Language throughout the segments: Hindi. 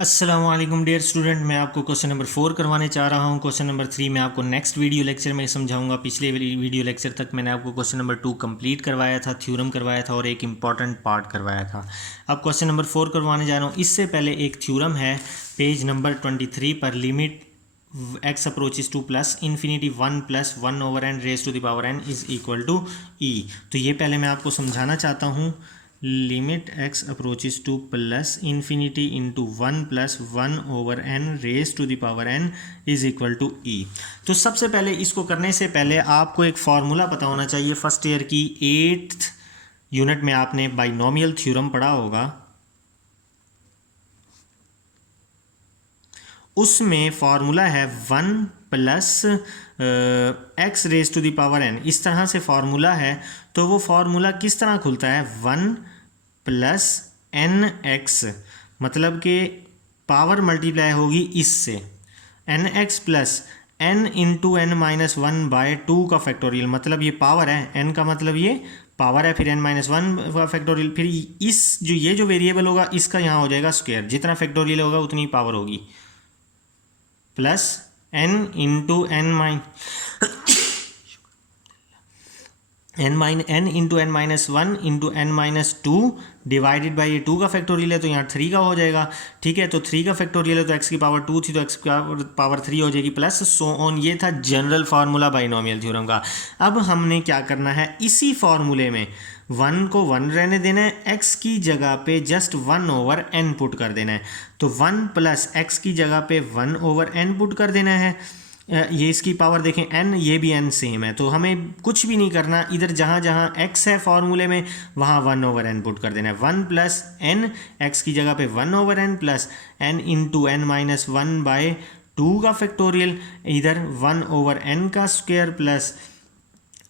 अस्सलामुअलैकुम डियर स्टूडेंट, मैं आपको क्वेश्चन नंबर 4 करवाने चाह रहा हूँ। क्वेश्चन नंबर 3 मैं आपको नेक्स्ट वीडियो लेक्चर में समझाऊंगा। पिछले वीडियो लेक्चर तक मैंने आपको क्वेश्चन नंबर 2 कंप्लीट करवाया था, थ्योरम करवाया था और एक इंपॉर्टेंट पार्ट करवाया था। अब क्वेश्चन नंबर 4 करवाने जा रहा हूँ। इससे पहले एक थ्योरम है पेज नंबर 23 पर, limit x approaches to plus infinity 1 plus 1 over n raise to the power n is equal to e. तो ये पहले मैं आपको समझाना चाहता हूँ। Limit x approaches to plus infinity into 1 plus 1 over n raise to the power n is equal to e. तो सबसे पहले इसको करने से पहले आपको एक फार्मूला पता होना चाहिए। फर्स्ट ईयर की 8th यूनिट में आपने बाइनोमियल थ्योरम पढ़ा होगा। उसमें फार्मूला है 1 plus x raise to the power n, इस तरह से फार्मूला है। तो वो फार्मूला किस तरह खुलता है? 1 प्लस एन एक्स, मतलब कि पावर मल्टीप्लाई होगी इससे, n x plus n into n minus 1 by 2 का फैक्टोरियल, मतलब ये पावर है, एन का मतलब ये पावर है, फिर एन माइनस 1 का फैक्टोरियल, फिर इस ये जो वेरिएबल होगा इसका यहाँ हो जाएगा स्क्वायर, जितना फैक्टोरियल होगा उतनी पावर होगी, plus n into n into n minus 1 into n minus 2 divided by ये 2 का फैक्टोरियल है तो यहाँ 3 का हो जाएगा। ठीक है, तो 3 का फैक्टोरियल है तो x की पावर 2 थी तो x की पावर 3 हो जाएगी, प्लस सो ऑन। ये था जनरल फार्मूला बाइनोमियल थ्योरम का। अब हमने क्या करना है, इसी फार्मूले में 1 को 1 रहने देना है, x की जगह पे जस्ट 1 ओवर n पुट कर देना है। तो 1 प्लस x की जगह पे 1 ओवर n पुट कर देना है। ये इसकी पावर देखें n, ये भी n सेम है, तो हमें कुछ भी नहीं करना, इधर जहाँ जहाँ x है फार्मूले में वहाँ 1 ओवर n पुट कर देना है। 1 प्लस n, x की जगह पे 1 over n plus n into n minus 1 by 2 का फैक्टोरियल, इधर 1 ओवर n का square plus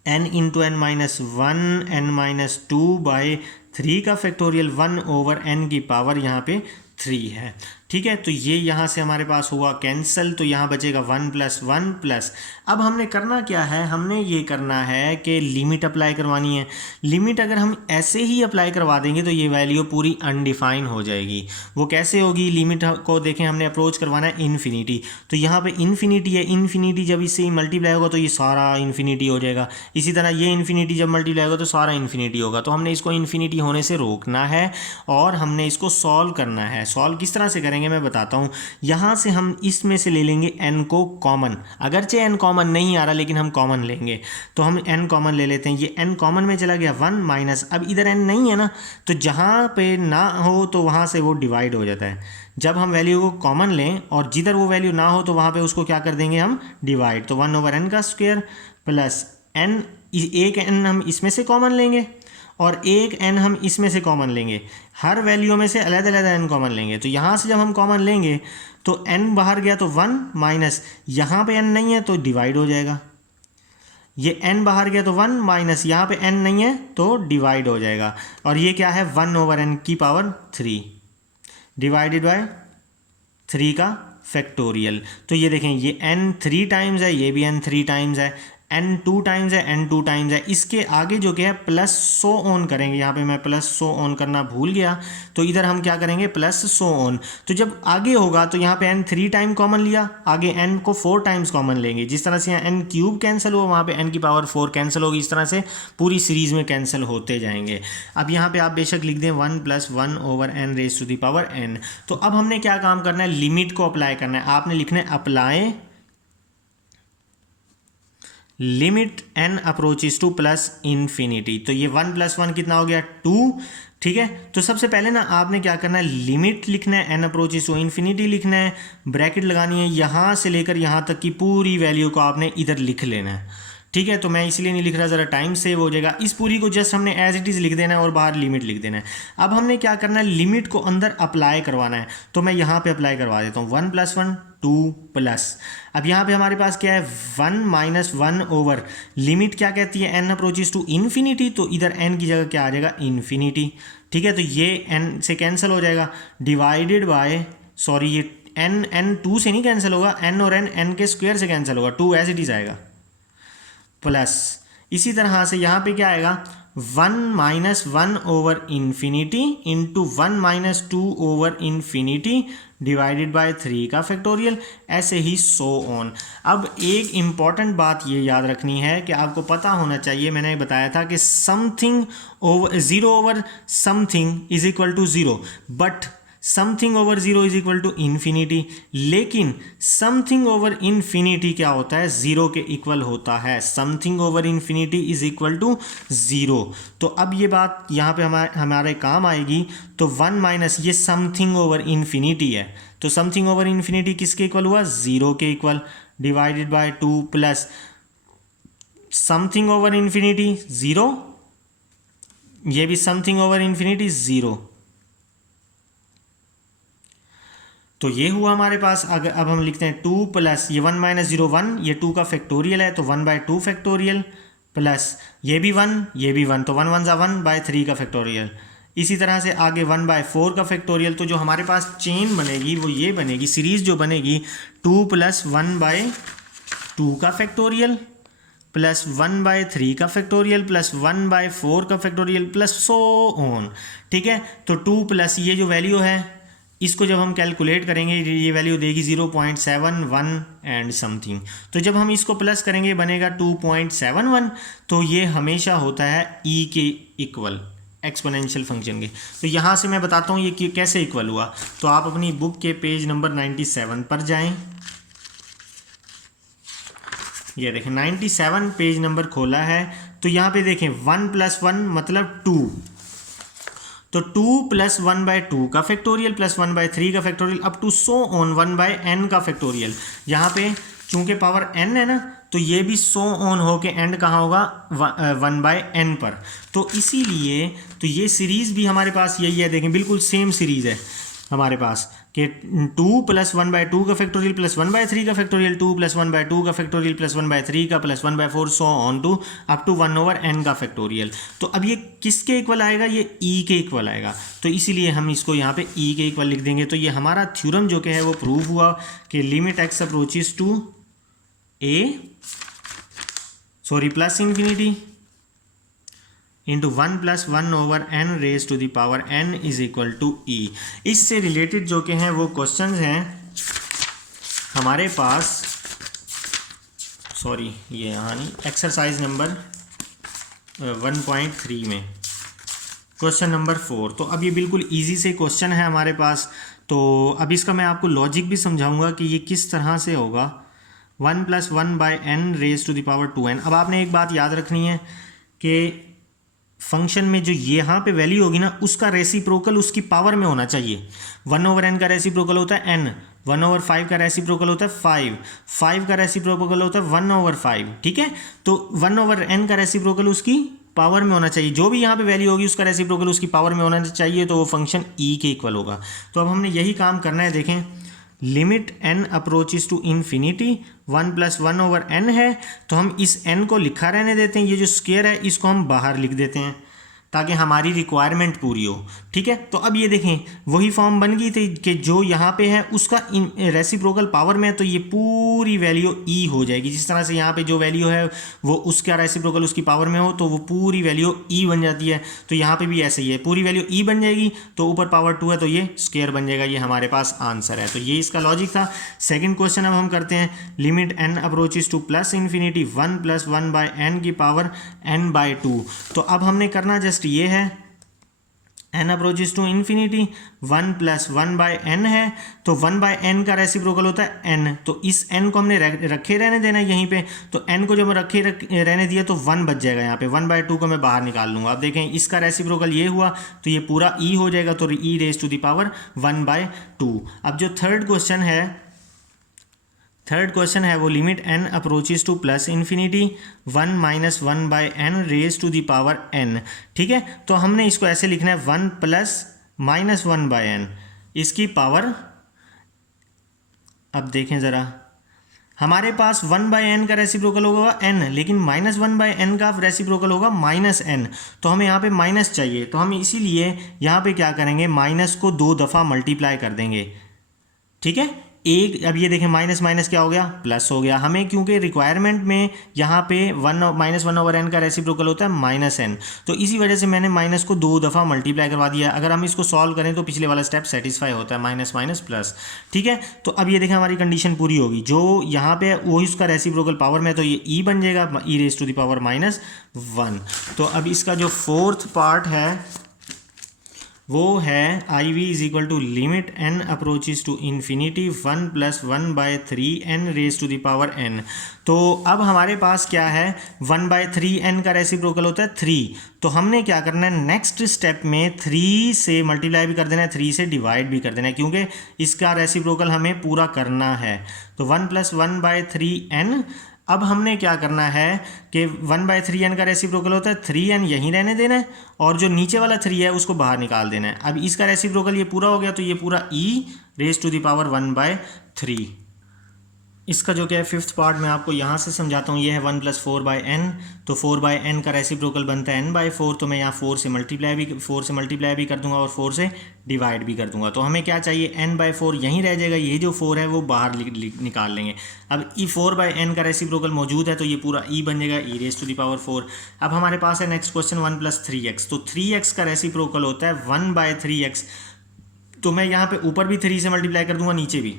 n into n minus 1 n minus 2 by 3 का फैक्टोरियल, 1 ओवर n की पावर यहाँ पे 3 है। ठीक है, तो ये यहाँ से हमारे पास हुआ कैंसिल, तो यहाँ बचेगा 1 प्लस 1 प्लस। अब हमने करना क्या है, हमने ये करना है कि लिमिट अप्लाई करवानी है। लिमिट अगर हम ऐसे ही अप्लाई करवा देंगे तो ये वैल्यू पूरी अनडिफाइन हो जाएगी। वो कैसे होगी? लिमिट को देखें, हमने अप्रोच करवाना है इन्फिनिटी, तो यहाँ पे इन्फिनिटी है, इन्फिनिटी जब इससे ही मल्टीप्लाई होगा तो ये सारा इन्फिनिटी हो जाएगा। इसी तरह ये इन्फिनिटी जब मल्टीप्लाई होगा तो सारा इन्फिनिटी होगा। तो हमने इसको इन्फिनिटी होने से रोकना है और हमने इसको सॉल्व करना है। सॉल्व किस तरह से करेंगे मैं बताता हूँ। यहाँ से हम इसमें से ले लेंगे n को कॉमन, अगरचे n कॉमन नहीं आ रहा लेकिन हम कॉमन लेंगे, तो हम n कॉमन ले लेते हैं। ये n कॉमन में चला गया 1 माइनस, अब इधर n नहीं है ना, तो जहाँ पे ना हो तो वहाँ से वो डिवाइड हो जाता है। जब हम वैल्यू को कॉमन लें और जिधर वो वैल्यू ना हो तो वहाँ पे उसको क्या कर देंगे हम, डिवाइड। तो 1 ओवर n का स्क्वायर प्लस n, एक n हम इसमें से कॉमन लेंगे और एक n हम इसमें से कॉमन लेंगे, हर वैल्यू में से अलग अलग n कॉमन लेंगे। तो यहाँ से जब हम कॉमन लेंगे तो n बाहर गया तो 1 माइनस, यहाँ पे n नहीं है तो डिवाइड हो जाएगा। ये n बाहर गया तो 1 माइनस, यहाँ पे n नहीं है तो डिवाइड हो जाएगा। और ये क्या है, 1 ओवर n की पावर 3 डिवाइडेड बाय 3 का फैक्टोरियल। तो ये देखें, ये n 3 टाइम्स है, ये भी n 3 टाइम्स है, n 2 टाइम्स है, n 2 टाइम्स है। इसके आगे जो क्या है प्लस सो ऑन करेंगे, यहाँ पे मैं प्लस सो ऑन करना भूल गया, तो इधर हम क्या करेंगे प्लस सो ऑन। तो जब आगे होगा तो यहाँ पे n 3 टाइम कॉमन लिया, आगे n को 4 टाइम्स कॉमन लेंगे। जिस तरह से यहाँ n क्यूब कैंसिल हुआ वहाँ पे n की पावर 4 कैंसिल होगी, इस तरह से पूरी सीरीज में कैंसिल होते जाएंगे। अब यहाँ पे आप बेशक लिख दें 1 plus 1 over n raise to the power n। तो अब हमने क्या काम करना है, लिमिट को अप्लाई करना है। आपने लिखना है apply limit n approaches to plus infinity. तो ये 1 प्लस 1 कितना हो गया, 2। ठीक है, तो सबसे पहले ना आपने क्या करना है, लिमिट लिखना है, n अप्रोचेस टू इन्फिनिटी लिखना है, ब्रैकेट लगानी है, यहाँ से लेकर यहाँ तक की पूरी वैल्यू को आपने इधर लिख लेना है। ठीक है, तो मैं इसलिए नहीं लिख रहा, ज़रा टाइम सेव हो जाएगा। इस पूरी को जस्ट हमने एज इट इज़ लिख देना है और बाहर लिमिट लिख देना है। अब हमने क्या करना है, लिमिट को अंदर अप्लाई करवाना है, तो मैं यहाँ पे अप्लाई करवा देता हूँ। 1 प्लस 1 2 प्लस, अब यहाँ पे हमारे पास क्या है 1 माइनस 1 ओवर, लिमिट क्या कहती है, n अप्रोचेस टू इन्फिनिटी, तो इधर n की जगह क्या आ जाएगा, इन्फिनिटी। ठीक है, तो ये n से कैंसिल हो जाएगा, डिवाइडेड बाय, सॉरी ये n 2 से नहीं कैंसिल होगा, n और n के स्क्वायर से कैंसिल होगा, 2 एज इट इज़ आएगा, प्लस इसी तरह से यहाँ पे क्या आएगा 1 minus 1 over infinity into 1 minus 2 over infinity divided by 3 का फैक्टोरियल, ऐसे ही सो ऑन। अब एक इम्पॉर्टेंट बात ये याद रखनी है कि आपको पता होना चाहिए, मैंने बताया था कि समथिंग ओवर 0 ओवर something is equal to 0, but something over 0 is equal to infinity, लेकिन समथिंग ओवर इन्फिनिटी क्या होता है, 0 के इक्वल होता है। Something over infinity is equal to 0। तो अब ये बात यहाँ पे हमारे काम आएगी। तो 1 माइनस ये समथिंग ओवर इन्फिनिटी है, तो समथिंग ओवर इन्फिनिटी किसके इक्वल हुआ, 0 के equal, divided by 2 plus something over infinity 0, ये भी समथिंग ओवर इन्फिनिटी 0। तो ये हुआ हमारे पास। अगर अब हम लिखते हैं 2 प्लस ये 1 माइनस 0 1, ये 2 का फैक्टोरियल है तो 1/2 फैक्टोरियल, प्लस ये भी 1 ये भी 1, तो 1 1 1/3 का फैक्टोरियल। इसी तरह से आगे 1/4 का फैक्टोरियल। तो जो हमारे पास चेन बनेगी वो ये बनेगी, सीरीज जो बनेगी 2 प्लस 1/2 का फैक्टोरियल प्लस 1/3 का फैक्टोरियल प्लस 1/4 का फैक्टोरियल प्लस सो ऑन। ठीक है, तो 2 प्लस ये जो वैल्यू है इसको जब हम कैलकुलेट करेंगे ये वैल्यू देगी 0.71 एंड समथिंग। तो जब हम इसको प्लस करेंगे बनेगा 2.71। तो ये हमेशा होता है e के इक्वल एक्सपोनेंशियल फंक्शन के। तो यहाँ से मैं बताता हूँ ये कैसे इक्वल हुआ। तो आप अपनी बुक के पेज नंबर 97 पर जाएं। ये देखें 97 पेज नंबर खोला है, तो यहाँ पे देखें 1 + 1 मतलब 2, तो 2 + 1/2 का फैक्टोरियल प्लस 1/3 का factorial up to so on 1/n का फैक्टोरियल। यहाँ पे चूंकि पावर n है ना, तो ये भी सो ऑन हो के एंड कहाँ होगा 1/n पर। तो इसीलिए तो ये सीरीज़ भी हमारे पास यही है, देखें बिल्कुल सेम सीरीज़ है हमारे पास कि 2 + 1/2 का फैक्टोरियल प्लस 1/3 का फैक्टोरियल, 2 + 1/2 का फैक्टोरियल प्लस 1/3 का plus 1/4 so on to up to 1/n का फैक्टोरियल। तो अब ये किसके इक्वल आएगा, ये e के इक्वल आएगा। तो इसीलिए हम इसको यहाँ पे e के इक्वल लिख देंगे। तो ये हमारा थ्योरम जो कि है वो प्रूव हुआ कि limit x approaches to plus infinity into 1 + 1/n raise to the power n is equal to e। इससे रिलेटेड जो कि हैं वो क्वेश्चन हैं हमारे पास, सॉरी ये यहाँ नहीं, एक्सरसाइज नंबर 1.3 में क्वेश्चन नंबर 4। तो अब ये बिल्कुल इजी से क्वेश्चन है हमारे पास। तो अब इसका मैं आपको लॉजिक भी समझाऊंगा कि ये किस तरह से होगा। 1 + 1/n raise to the power 2n। अब आपने एक बात याद रखनी है कि फंक्शन में जो यहाँ पे वैल्यू होगी ना, उसका रेसिप्रोकल उसकी पावर में होना चाहिए। 1/n का रेसिप्रोकल होता है n, 1/5 का रेसिप्रोकल होता है 5, 5 का रेसिप्रोकल होता है 1/5। ठीक है, तो 1/n का रेसिप्रोकल उसकी पावर में होना चाहिए। जो भी यहाँ पे वैल्यू होगी उसका रेसिप्रोकल उसकी पावर में होना चाहिए, तो वो फंक्शन e के इक्वल होगा। तो अब हमने यही काम करना है। देखें limit n approaches to infinity 1 + 1/n है, तो हम इस n को लिखा रहने देते हैं, ये जो स्क्वायर है इसको हम बाहर लिख देते हैं ताकि हमारी रिक्वायरमेंट पूरी हो। ठीक है, तो अब ये देखें वही फॉर्म बन गई थी कि जो यहाँ पे है उसका रेसिप्रोकल पावर में है, तो ये पूरी वैल्यू e हो जाएगी। जिस तरह से यहाँ पे जो वैल्यू है वो उसका रेसिप्रोकल उसकी पावर में हो तो वो पूरी वैल्यू e बन जाती है। तो यहाँ पे भी ऐसे ही है, पूरी वैल्यू e बन जाएगी, तो ऊपर पावर 2 है तो ये स्क्वायर बन जाएगा। ये हमारे पास आंसर है। तो ये इसका लॉजिक था। सेकेंड क्वेश्चन अब हम करते हैं। Limit n approaches to plus infinity 1 + 1/n की पावर n/2। तो अब हमने करना जस्ट ये है, n approaches to infinity 1 + 1/n है, तो 1/n का रेसिप्रोकल होता है n, तो इस n को हमने रखे रहने देना है यहीं पे। तो n को जब रखे रहने दिया तो 1 बच जाएगा यहाँ पे, 1/2 को मैं बाहर निकाल लूँगा। अब देखें इसका रेसिप्रोकल ये हुआ तो ये पूरा e हो जाएगा, तो e raise to the power 1/2। अब जो थर्ड क्वेश्चन है वो limit n approaches to plus infinity 1 - 1/n raise to the power n। ठीक है, तो हमने इसको ऐसे लिखना है 1 + -1/n इसकी पावर। अब देखें ज़रा, हमारे पास 1/n का रेसिप्रोकल होगा n, लेकिन -1/n का रेसिप्रोकल होगा -n, तो हमें यहाँ पे माइनस चाहिए। तो हम इसीलिए यहाँ पे क्या करेंगे, माइनस को 2 दफ़ा मल्टीप्लाई कर देंगे। ठीक है, एक, अब ये देखें माइनस माइनस क्या हो गया, प्लस हो गया। हमें क्योंकि रिक्वायरमेंट में यहाँ पे -1/n का रेसिप्रोकल होता है -n, तो इसी वजह से मैंने माइनस को 2 दफ़ा मल्टीप्लाई करवा दिया। अगर हम इसको सॉल्व करें तो पिछले वाला स्टेप सेटिस्फाई होता है, माइनस माइनस प्लस। ठीक है, तो अब ये देखें हमारी कंडीशन पूरी होगी। जो यहाँ पे वही उसका रेसिप्रोकल पावर में, तो ये e बन जाएगा e⁻⁻1। तो अब इसका जो फोर्थ पार्ट है वो है IV is equal to limit n approaches to infinity 1 + 1/3n raise to the power n। तो अब हमारे पास क्या है, 1/3n का रेसिप्रोकल होता है 3। तो हमने क्या करना है, नेक्स्ट स्टेप में 3 से मल्टीप्लाई भी कर देना है, 3 से डिवाइड भी कर देना है, क्योंकि इसका रेसिप्रोकल हमें पूरा करना है। तो 1 + 1/3n। अब हमने क्या करना है कि 1/3n का रेसिप्रोकल होता है 3n, यहीं रहने देना है, और जो नीचे वाला 3 है उसको बाहर निकाल देना है। अब इसका रेसिप्रोकल ये पूरा हो गया, तो ये पूरा e⁻1/3। इसका जो क्या है फिफ्थ पार्ट मैं आपको यहाँ से समझाता हूँ। ये है 1 + 4/n। तो 4/n का रेसिप्रोकल बनता है n/4। तो मैं यहाँ 4 से मल्टीप्लाई भी कर दूंगा और 4 से डिवाइड भी कर दूंगा। तो हमें क्या चाहिए, n/4 यहीं रह जाएगा, ये जो 4 है वो बाहर निकाल लेंगे। अब 4/n का रेसिप्रोकल मौजूद है, तो ये पूरा e बन जाएगा e⁻4। अब हमारे पास है नेक्स्ट क्वेश्चन 1 + 3x। तो 3x का रेसिप्रोकल होता है 1/3x। तो मैं यहाँ पे ऊपर भी 3 से मल्टीप्लाई कर दूंगा, नीचे भी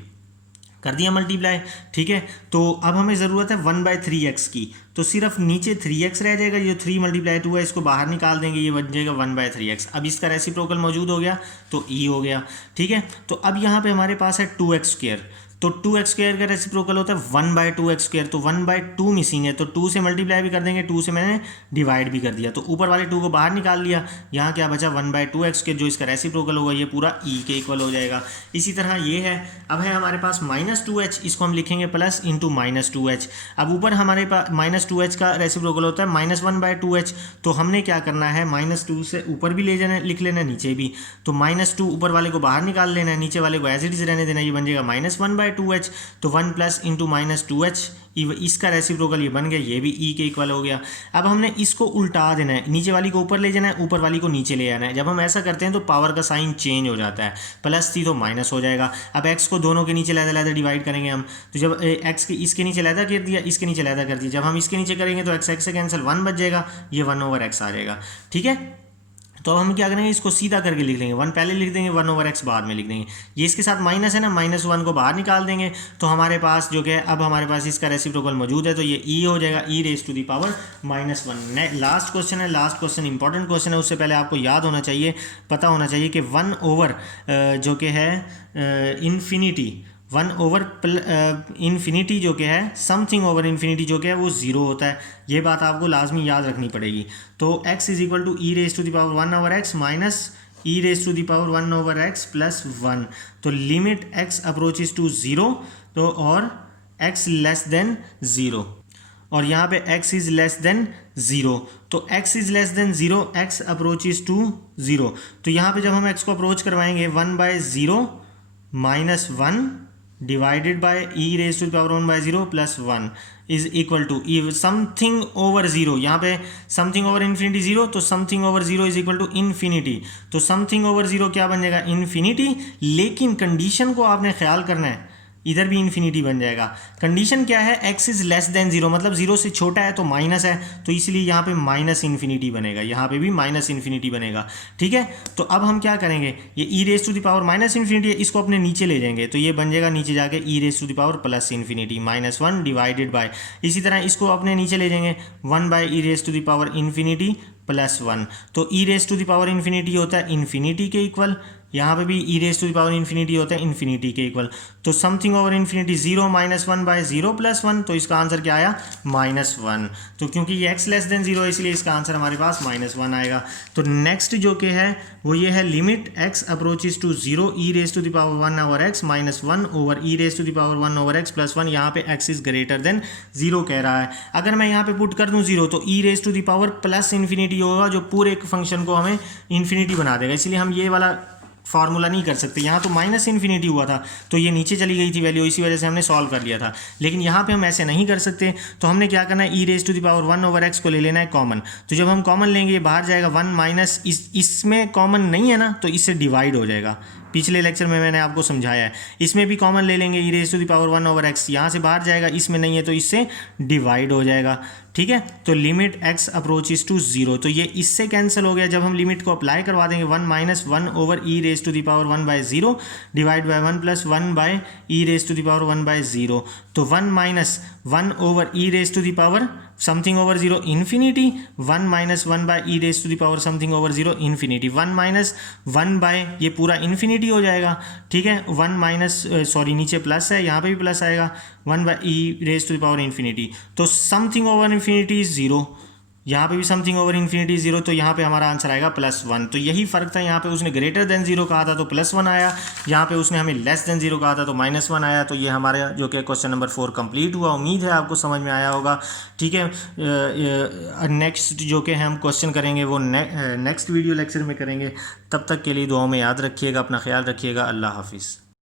कर दिया मल्टीप्लाई। ठीक है, तो अब हमें ज़रूरत है 1/3x की, तो सिर्फ नीचे 3x रह जाएगा। ये 3 × 2 है, इसको बाहर निकाल देंगे, ये बन जाएगा 1/3x। अब इसका रेसिप्रोकल मौजूद हो गया, तो e हो गया। ठीक है, तो अब यहाँ पे हमारे पास है 2x²। तो 2x² का रेसिप्रोकल होता है 1/2x²। तो 1/2 मिसिंग है, तो 2 से मल्टीप्लाई भी कर देंगे, 2 से मैंने डिवाइड भी कर दिया, तो ऊपर वाले 2 को बाहर निकाल लिया। यहाँ क्या बचा, 1/2x², जो इसका रेसिप्रोकल होगा ये पूरा e के इक्वल हो जाएगा। इसी तरह ये है, अब है हमारे पास -2h, इसको हम लिखेंगे प्लस इंटू -2h। अब ऊपर हमारे पास -2h का रेसिप्रोकल होता है -1/2h। तो हमने क्या करना है, -2 से ऊपर भी ले जाना, लिख लेना, नीचे भी। तो -2 ऊपर वाले को बाहर निकाल लेना है, नीचे वाले को एज इट इज रहने देना, ये बन जाएगा -1/2h। तो 1 + इंटू -2h, इसका रेसिप्रोकल ये बन गया, ये भी e के इक्वल हो गया। अब हमने इसको उल्टा देना है, नीचे वाली को ऊपर ले जाना है, ऊपर वाली को नीचे ले आना है। जब हम ऐसा करते हैं तो पावर का साइन चेंज हो जाता है, प्लस थी तो माइनस हो जाएगा। अब x को दोनों के नीचे लहदा डिवाइड करेंगे हम, तो जब x के इसके नीचे लहदा कर दिया, इसके नीचे लहदा कर दिया, जब हम इसके नीचे करेंगे तो x से कैंसिल 1 बच जाएगा, ये 1/x आ जाएगा। ठीक है, तो अब हम क्या करेंगे, इसको सीधा करके लिख लेंगे, 1 पहले लिख देंगे, 1/x बाद में लिख देंगे। ये इसके साथ माइनस है ना, -1 को बाहर निकाल देंगे, तो हमारे पास जो कि अब हमारे पास इसका रेसिप्रोकल मौजूद है, तो ये e हो जाएगा e⁻1। लास्ट क्वेश्चन है, लास्ट क्वेश्चन इंपॉर्टेंट क्वेश्चन है। उससे पहले आपको याद होना चाहिए, पता होना चाहिए कि 1/, जो कि है इन्फिनिटी, 1/∞ जो कि है समथिंग ओवर इन्फिनिटी जो कि है वो 0 होता है। ये बात आपको लाजमी याद रखनी पड़ेगी। तो x is equal to e⁻1/x minus e⁻1/x plus 1। तो लिमिट x अप्रोचेज टू 0, तो और x लेस देन 0, और यहाँ पे x इज लेस देन 0। तो x is less than 0, x approaches to 0। तो यहाँ पे जब हम x को अप्रोच करवाएंगे 1/0 minus 1 divided by e⁻1/0 plus 1 is equal to something over 0। यहाँ पे समथिंग ओवर इन्फिनिटी 0, तो something over 0 is equal to infinity. तो समथिंग ओवर 0 क्या बन जाएगा, इन्फिनिटी। लेकिन कंडीशन को आपने ख्याल करना है, इधर भी इन्फिनिटी बन जाएगा। कंडीशन क्या है, x इज लेस देन 0, मतलब 0 से छोटा है तो माइनस है, तो इसलिए यहाँ पे -∞ बनेगा, यहाँ पे भी -∞ बनेगा। ठीक है, तो अब हम क्या करेंगे, ये e⁻∞ है, इसको अपने नीचे ले जाएंगे, तो ये बन जाएगा नीचे जाके e⁻+∞ -1 डिवाइडेड बाय, इसी तरह इसको अपने नीचे ले जाएंगे 1/e⁻∞ प्लस 1। तो e⁻∞ होता है इन्फिनिटी के इक्वल, यहाँ पे भी e⁻∞ होता है इन्फिनिटी के इक्वल। तो समथिंग ओवर इन्फिनिटी 0 -1/0 प्लस 1, तो इसका आंसर क्या आया, -1। तो क्योंकि ये x लेस देन 0 है, इसलिए इसका आंसर हमारे पास -1 आएगा। तो नेक्स्ट जो कि है वो ये है, limit x approaches to 0 e⁻1/x minus 1 over e⁻1/x plus 1। यहाँ पे x इज ग्रेटर देन 0 कह रहा है। अगर मैं यहाँ पे पुट कर दूँ 0, तो e⁻+∞ होगा, जो पूरे एक फंक्शन को हमें इन्फिनिटी बना देगा, इसलिए हम ये वाला फार्मूला नहीं कर सकते। यहाँ तो -∞ हुआ था, तो ये नीचे चली गई थी वैल्यू, इसी वजह से हमने सॉल्व कर लिया था। लेकिन यहाँ पे हम ऐसे नहीं कर सकते, तो हमने क्या करना है, e⁻1/x को ले लेना है कॉमन। तो जब हम कॉमन लेंगे ये बाहर जाएगा 1 माइनस, इसमें कॉमन नहीं है ना, तो इससे डिवाइड हो जाएगा, पिछले लेक्चर में मैंने आपको समझाया है। इसमें भी कॉमन ले लेंगे, e raise to the power 1 over x, यहाँ से बाहर जाएगा, इसमें नहीं है तो इससे डिवाइड हो जाएगा, ठीक है। तो लिमिट एक्स अप्रोचेस टू 0, तो ये इससे कैंसिल हो गया। जब हम लिमिट को अप्लाई करवा देंगे 1 minus 1 over e raise to the power 1 by 0 divide by 1 plus 1 by e raise to the power 1 by 0, तो 1 minus 1 over e raise to the power something over 0 infinity, 1 minus 1 by e raise to the power something over 0 infinity, 1 minus 1 by ये पूरा इन्फिनिटी हो जाएगा, ठीक है। 1 माइनस सॉरी नीचे प्लस है, यहाँ पे भी प्लस आएगा, 1 by e raise to the power infinity, तो समथिंग ओवर इन्फिनिटी इज 0, यहाँ पे भी समथिंग ओवर इन्फिनिटी 0, तो यहाँ पे हमारा आंसर आएगा +1। तो यही फ़र्क था, यहाँ पे उसने ग्रेटर देन 0 कहा था तो +1 आया, यहाँ पे उसने हमें लेस देन 0 कहा था तो -1 आया। तो ये हमारा जो कि क्वेश्चन नंबर 4 कंप्लीट हुआ। उम्मीद है आपको समझ में आया होगा, ठीक है। नेक्स्ट जो कि हम क्वेश्चन करेंगे वो नेक्स्ट वीडियो लेक्चर में करेंगे। तब तक के लिए दुआओं में याद रखिएगा, अपना ख्याल रखिएगा। अल्लाह हाफिज़।